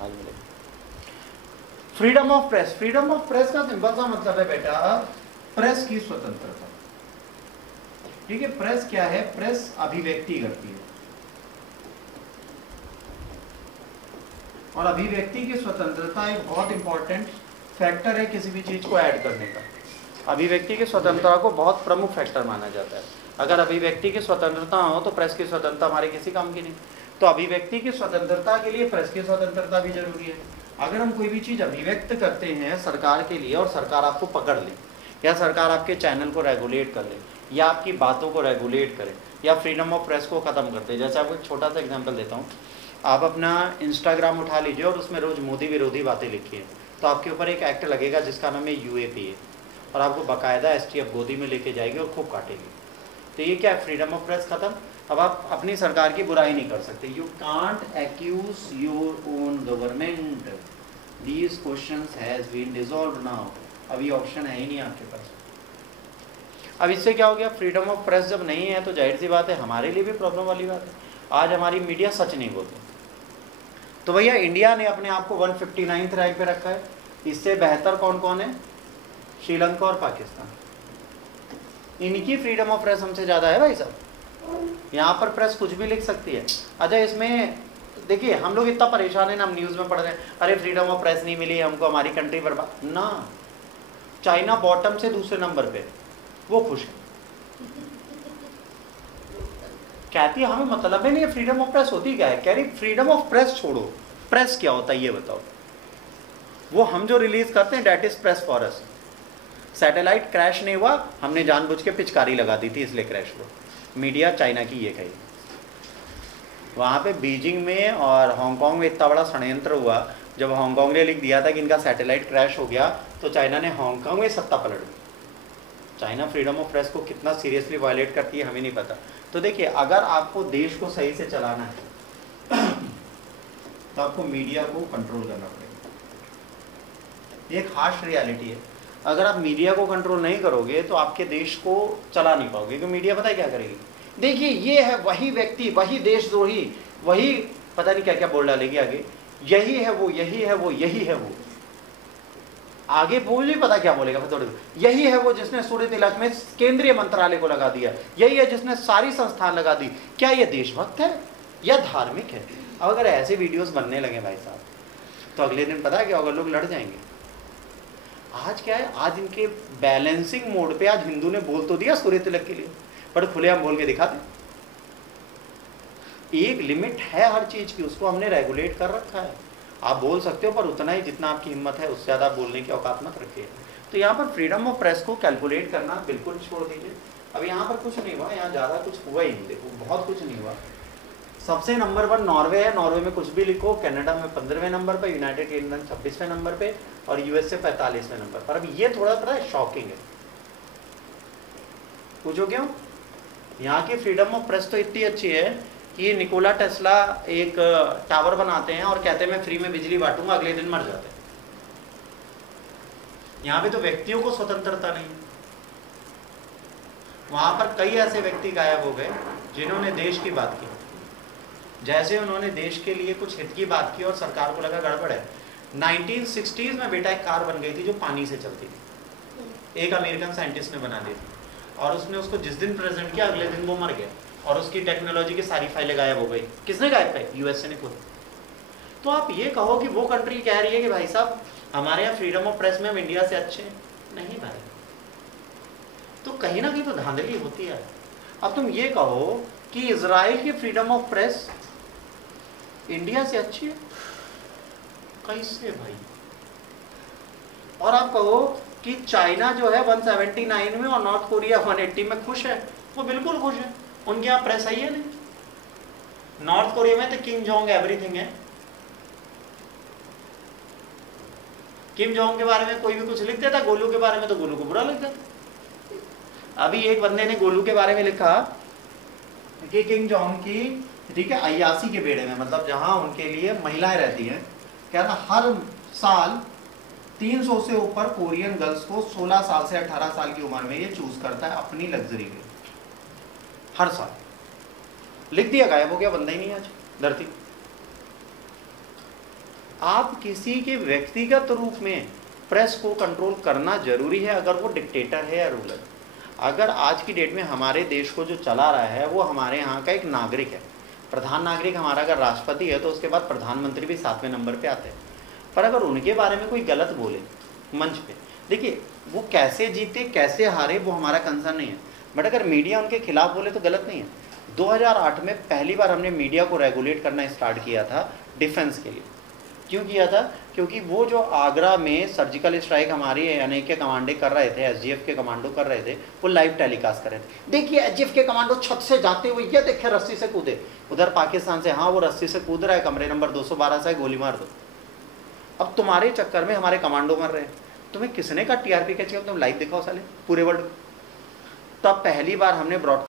आज मिलेंगे। Freedom of press, freedom of press का सिंपल सा मतलब है बेटा प्रेस की स्वतंत्रता। ठीक है, प्रेस क्या है? प्रेस अभिव्यक्ति करती है, और अभिव्यक्ति की स्वतंत्रता एक बहुत इंपॉर्टेंट फैक्टर है किसी भी चीज को ऐड करने का। अभिव्यक्ति की स्वतंत्रता को बहुत प्रमुख फैक्टर माना जाता है। अगर अभिव्यक्ति की स्वतंत्रता हो तो प्रेस की स्वतंत्रता हमारे किसी काम की नहीं। तो अभिव्यक्ति की स्वतंत्रता के लिए प्रेस की स्वतंत्रता भी जरूरी है। अगर हम कोई भी चीज अभिव्यक्त करते हैं सरकार के लिए और सरकार आपको पकड़ ले, या सरकार आपके चैनल को रेगुलेट कर ले, या आपकी बातों को रेगुलेट करे, या फ्रीडम ऑफ प्रेस को खत्म कर दे। जैसे आपको एक छोटा सा एग्जाम्पल देता हूँ, आप अपना इंस्टाग्राम उठा लीजिए और उसमें रोज मोदी विरोधी बातें लिखिए, तो आपके ऊपर एक एक्ट लगेगा जिसका नाम है UAPA, और आपको बाकायदा STF गोदी में लेके जाएगी और खूब काटेगी। तो ये क्या है? फ्रीडम ऑफ प्रेस खत्म। अब आप अपनी सरकार की बुराई नहीं कर सकते। You can't accuse your own government, these questions has been dissolved now. अब ये ऑप्शन है ही नहीं आपके पास। अब इससे क्या हो गया? फ्रीडम ऑफ प्रेस जब नहीं है तो जाहिर सी बात है हमारे लिए भी प्रॉब्लम वाली बात है। आज हमारी मीडिया सच नहीं बोलती। तो भैया इंडिया ने अपने आप को 159th रैंक पे रखा है। इससे बेहतर कौन कौन है? श्रीलंका और पाकिस्तान। इनकी फ्रीडम ऑफ प्रेस हमसे ज़्यादा है भाई साहब। यहाँ पर प्रेस कुछ भी लिख सकती है। अच्छा, इसमें देखिए हम लोग इतना परेशान है ना, हम न्यूज़ में पढ़ रहे हैं अरे फ्रीडम ऑफ प्रेस नहीं मिली हमको, हमारी कंट्री बर्बाद ना। चाइना बॉटम से दूसरे नंबर पे, वो खुश है, कहती है हमें मतलब ही नहीं है फ्रीडम ऑफ प्रेस होती क्या है। कह रही फ्रीडम ऑफ प्रेस छोड़ो, प्रेस क्या होता है ये बताओ। वो हम जो रिलीज करते हैं date is press for us. Satellite crash नहीं हुआ, हमने जानबूझ के पिचकारी लगा दी थी इसलिए क्रैश हुआ। मीडिया चाइना की ये कही। वहाँ पे बीजिंग में और हांगकांग में इतना बड़ा षड्यंत्र हुआ। जब हांगकांग ने लिख दिया था कि इनका सैटेलाइट क्रैश हो गया तो चाइना ने हांगकांग में सत्ता पलट दी। चाइना फ्रीडम ऑफ प्रेस को कितना सीरियसली वायलेट करती है हमें नहीं पता। तो देखिए अगर आपको देश को सही से चलाना है तो आपको मीडिया को कंट्रोल करना पड़ेगा। एक हार्श रियलिटी है। अगर आप मीडिया को कंट्रोल नहीं करोगे तो आपके देश को चला नहीं पाओगे, क्योंकि मीडिया पता है क्या करेगी? देखिए ये है वही व्यक्ति, वही देशद्रोही, वही पता नहीं क्या क्या बोल डालेगी आगे, यही है वो, यही है वो, यही है वो। आगे बोल नहीं पता क्या बोलेगा थोड़े। यही है वो जिसने सूर्य तिलक में केंद्रीय मंत्रालय को लगा दिया, यही है जिसने सारी संस्थान लगा दी। क्या ये देशभक्त है या धार्मिक है? अब अगर ऐसे वीडियोस बनने लगे भाई साहब तो अगले दिन पता है क्या होगा? लोग लड़ जाएंगे। आज क्या है, आज इनके बैलेंसिंग मोड पे आज हिंदू ने बोल तो दिया सूर्य तिलक के लिए, पर खुलेआम बोल के दिखा दे। एक लिमिट है हर चीज की, उसको हमने रेगुलेट कर रखा है। आप बोल सकते हो पर उतना ही जितना आपकी हिम्मत है, उससे ज़्यादा बोलने की औकात मत रखिए। तो यहाँ पर फ्रीडम ऑफ प्रेस को कैलकुलेट करना बिल्कुल छोड़ दीजिए। अब यहाँ पर कुछ नहीं हुआ, यहाँ ज़्यादा कुछ हुआ ही नहीं। देखो बहुत कुछ नहीं हुआ। सबसे नंबर 1 नॉर्वे है, नॉर्वे में कुछ भी लिखो। कनाडा में 15वें नंबर पर, यूनाइटेड किंगडम 26वें नंबर पे, और USA 45वें नंबर पर। अब ये थोड़ा पता है शॉकिंग है। पूछो क्यों? यहाँ की फ्रीडम ऑफ प्रेस तो इतनी अच्छी है कि निकोला टेस्ला एक टावर बनाते हैं और कहते हैं मैं फ्री में बिजली बांटूंगा, अगले दिन मर जाते हैं। यहाँ पे तो व्यक्तियों को स्वतंत्रता नहीं। वहां पर कई ऐसे व्यक्ति गायब हो गए जिन्होंने देश की बात की। जैसे उन्होंने देश के लिए कुछ हित की बात की और सरकार को लगा गड़बड़ है। 1960s में बेटा एक कार बन गई थी जो पानी से चलती थी। एक अमेरिकन साइंटिस्ट ने बना दी थी, और उसने उसको जिस दिन प्रेजेंट किया अगले दिन वो मर गया, और उसकी टेक्नोलॉजी की सारी फाइलें गायब हो गई। किसने गायब की? USA ने खुद। तो आप ये कहो कि वो कंट्री कह रही है कि भाई साहब हमारे यहाँ फ्रीडम ऑफ प्रेस में हम इंडिया से अच्छे हैं? नहीं भाई, तो कहीं ना कहीं तो धांधली होती है। अब तुम ये कहो कि इजराइल की फ्रीडम ऑफ प्रेस इंडिया से अच्छी है, कैसे भाई? और आप कहो कि चाइना जो है 179 में और नॉर्थ कोरिया 180 में खुश है, वो बिल्कुल खुश है। उनके यहाँ प्रेस आई है नहीं। नॉर्थ कोरिया में तो किम जोंग एवरीथिंग है। किम जोंग के बारे में कोई भी कुछ लिख देता, गोलू के बारे में तो गोलू को बुरा लग जाता। अभी एक बंदे ने गोलू के बारे में लिखा कि किम जोंग की, ठीक है, अयासी के बेड़े में, मतलब जहां उनके लिए महिलाएं रहती हैं, क्या ना हर साल 300 से ऊपर कोरियन गर्ल्स को 16 साल से 18 साल की उम्र में ये चूज करता है अपनी लग्जरी के, हर साल। लिख दिया, गायब हो गया, बंदा ही नहीं आज धरती। आप किसी के व्यक्तिगत रूप में प्रेस को कंट्रोल करना जरूरी है, अगर वो डिक्टेटर है या रूलर। अगर आज की डेट में हमारे देश को जो चला रहा है वो हमारे यहाँ का एक नागरिक है, प्रधान नागरिक हमारा अगर राष्ट्रपति है तो उसके बाद प्रधानमंत्री भी 7वें नंबर पे आते हैं। पर अगर उनके बारे में कोई गलत बोले मंच पे, देखिए वो कैसे जीते कैसे हारे वो हमारा कंसर्न नहीं है, बट अगर मीडिया उनके खिलाफ बोले तो गलत नहीं है। 2008 में पहली बार हमने मीडिया को रेगुलेट करना स्टार्ट किया था डिफेंस के लिए। क्यों किया था? क्योंकि वो जो आगरा में सर्जिकल स्ट्राइक हमारी एनआई के कमांडे कर रहे थे, एसडीएफ के कमांडो कर रहे थे, वो लाइव टेलीकास्ट कर रहे थे। देखिए एसडीएफ के कमांडो छत से जाते हुए, ये देखे रस्सी से कूदे, उधर पाकिस्तान से, हाँ वो रस्सी से कूद रहा है, कमरे नंबर 212 से, गोली मार दो। अब तुम्हारे चक्कर में हमारे कमांडो मर रहे हैं। तुम्हें किसने कहा टीआरपी कैसे? तुम लाइव दिखाओ साले पूरे वर्ल्ड। तब पहली बार हमने ब्रॉड